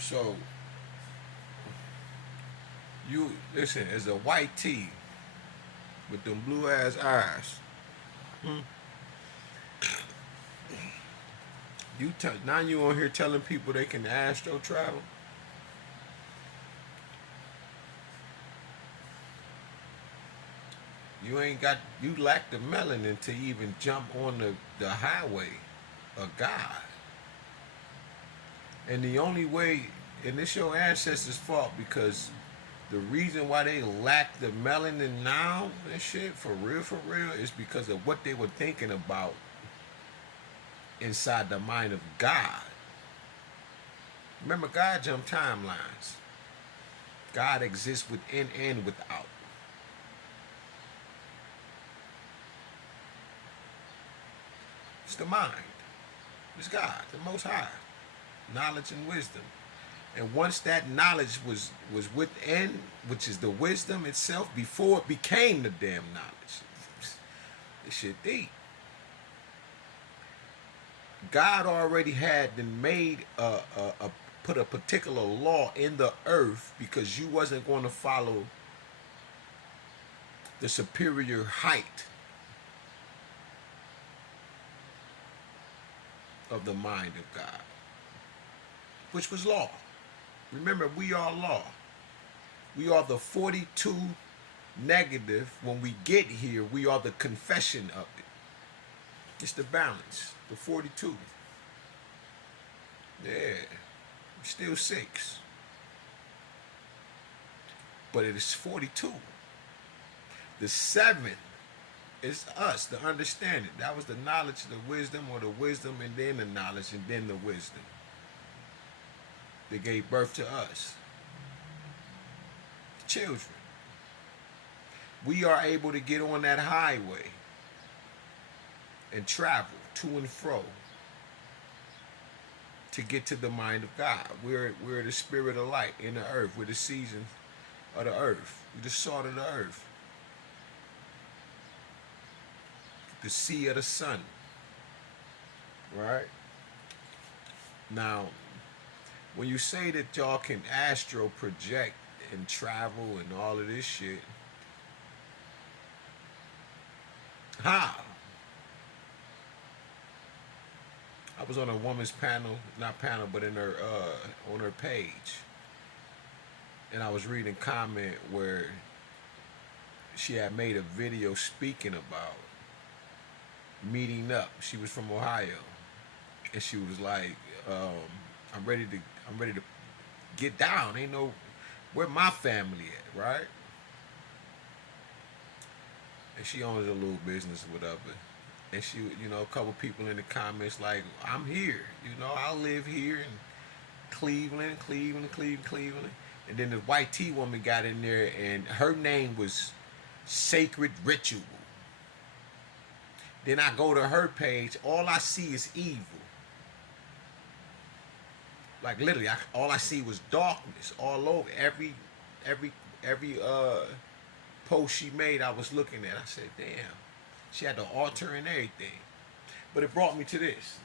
So you listen as a white tee with them blue ass eyes. Now you on here telling people they can astro travel. You lack the melanin to even jump on the highway of God. And the only way, and it's your ancestors' fault because the reason why they lack the melanin now and shit, for real, is because of what they were thinking about inside the mind of God. Remember, God jumped timelines. God exists within and without. It's the mind. It's God, the Most High. Knowledge and wisdom. And once that knowledge was within, which is the wisdom itself, before it became the damn knowledge. This shit deep. God already had made put a particular law in the earth because you wasn't going to follow the superior height of the mind of God, which was law. Remember, we are law. We are the 42 negative. When we get here, we are the confession of it. It's the balance, the 42. Yeah, still 6. But it is 42. The 7 is us, the understanding. That was the knowledge, the wisdom, or the wisdom, and then the knowledge, and then the wisdom. They gave birth to us. Children. We are able to get on that highway and travel to and fro to get to the mind of God. We're the spirit of light in the earth. We're the season of the earth. We're the salt of the earth. The sea of the sun. Right? Now, when you say that y'all can astro project and travel and all of this shit, how? I was on a woman's panel, not panel, but in her on her page, and I was reading a comment where she had made a video speaking about meeting up. She was from Ohio, and she was like, "I'm ready to, I'm ready to get down. Ain't no where my family at, right?" And she owns a little business, whatever. And she, a couple people in the comments like, "I'm here. I live here in Cleveland." And then the white tea woman got in there, and her name was Sacred Ritual. Then I go to her page, all I see is evil. Like literally, all I see was darkness all over. Every post she made, I was looking at. I said, "Damn." She had the altar and everything. But it brought me to this.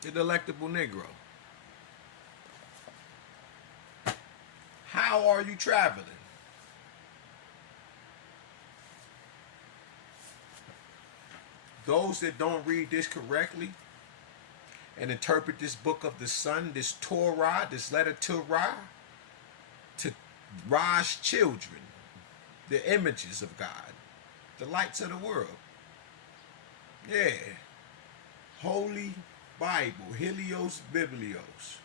The delectable Negro. How are you traveling? Those that don't read this correctly and interpret this book of the sun, this Torah, this letter Torah, to Ra's children, the images of God, the lights of the world. Yeah. Holy Bible, Helios Biblios.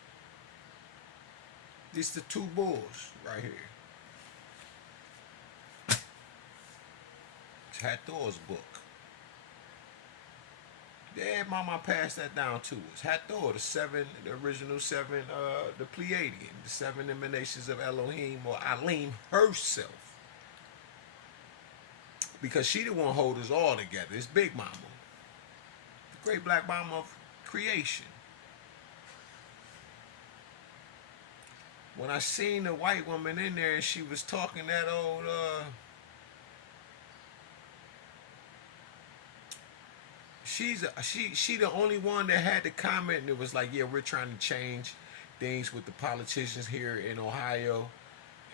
This the two bulls right here. It's Hathor's book. Yeah, Mama passed that down to us. Hathor, the original 7, the Pleiadian, the 7 emanations of Elohim or Alim herself. Because she the one hold us all together. It's Big Mama. The great black mama of creation. When I seen the white woman in there and she was talking that old She the only one that had the comment, and it was like, yeah, we're trying to change things with the politicians here in Ohio,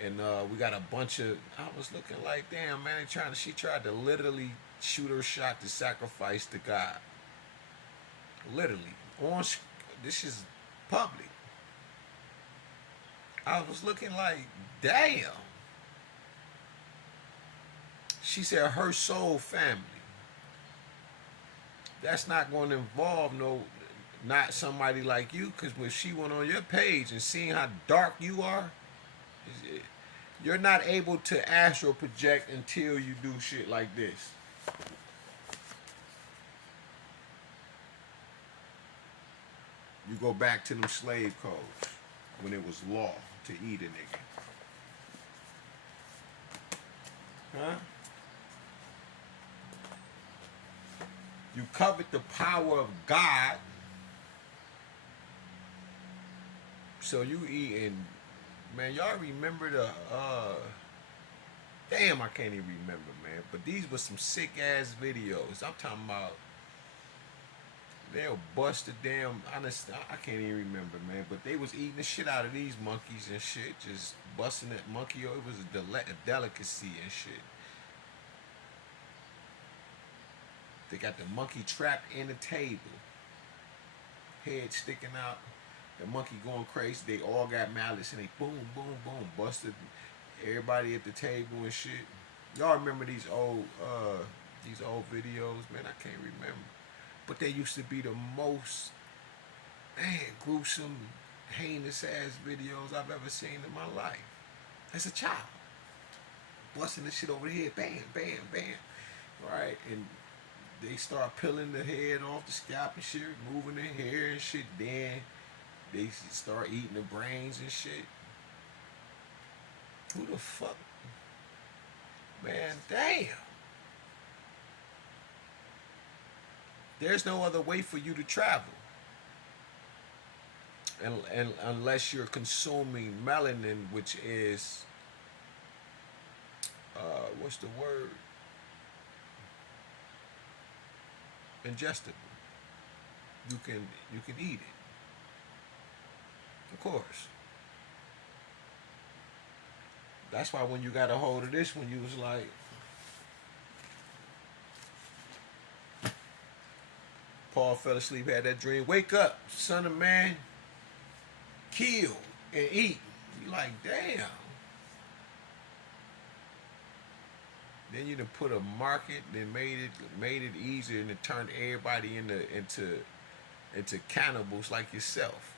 and we got a bunch of. I was looking like, damn man, they trying to. She tried to literally shoot her shot to sacrifice to God. Literally on. This is public. I was looking like, damn. She said her soul family. That's not going to involve not somebody like you, because when she went on your page and seeing how dark you are, you're not able to astral project until you do shit like this. You go back to them slave codes when it was law to eat a nigga. Huh? You covet the power of God, so you eating. Man, y'all remember the damn, I can't even remember, man. But these were some sick ass videos. I'm talking about they'll bust the damn. Honest, I can't even remember, man. But they was eating the shit out of these monkeys and shit, just busting that monkey. It was a delicacy and shit. They got the monkey trapped in the table, head sticking out. The monkey going crazy. They all got malice and they boom, boom, boom, busted everybody at the table and shit. Y'all remember these old videos? Man, I can't remember. But they used to be the most, man, gruesome, heinous ass videos I've ever seen in my life. As a child. Busting this shit over the head, bam, bam, bam. Right? And they start peeling the head off the scalp and shit, moving their hair and shit. Then they start eating the brains and shit. Who the fuck? Man, damn. There's no other way for you to travel. And unless you're consuming melanin, which is, what's the word? Ingestible. You can eat it. Of course. That's why when you got a hold of this one, you was like, Paul fell asleep, had that dream. Wake up, son of man. Kill and eat. You like, damn. Then you done put a market, then made it easier, and it turned everybody into cannibals like yourself.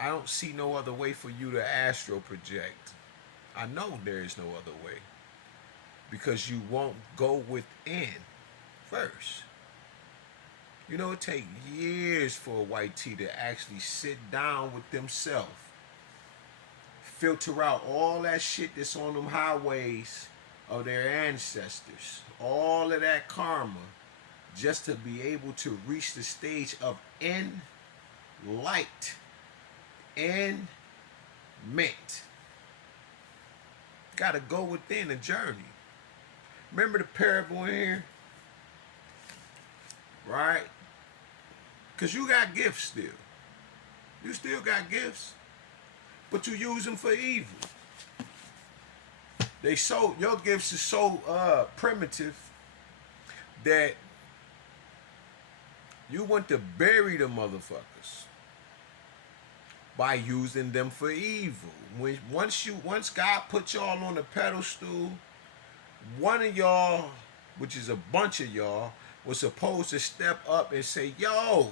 I don't see no other way for you to astral project. I know there is no other way. Because you won't go within first. You know, it takes years for a white tee to actually sit down with themselves, filter out all that shit that's on them highways of their ancestors, all of that karma, just to be able to reach the stage of enlightenment. Gotta go within the journey. Remember the parable in here? Right? Because you got gifts still. You still got gifts. But you use them for evil. Your gifts is so primitive that you want to bury the motherfuckers by using them for evil. Once God put y'all on the pedestal, one of y'all, which is a bunch of y'all, was supposed to step up and say, yo,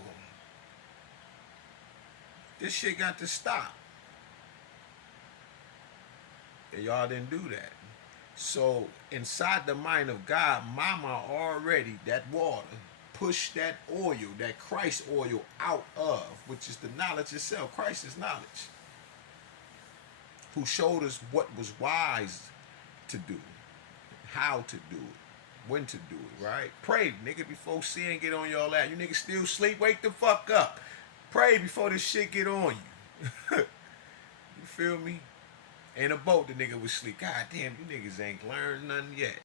this shit got to stop. And y'all didn't do that. So inside the mind of God, mama already, that water, pushed that oil, that Christ oil out of, which is the knowledge itself. Christ is knowledge. Who showed us what was wise to do, how to do it, when to do it, right? Pray, nigga, before sin get on y'all ass. You niggas still sleep, wake the fuck up. Pray before this shit get on you. You feel me? In a boat, the nigga was sleep. God damn, you niggas ain't learned nothing yet.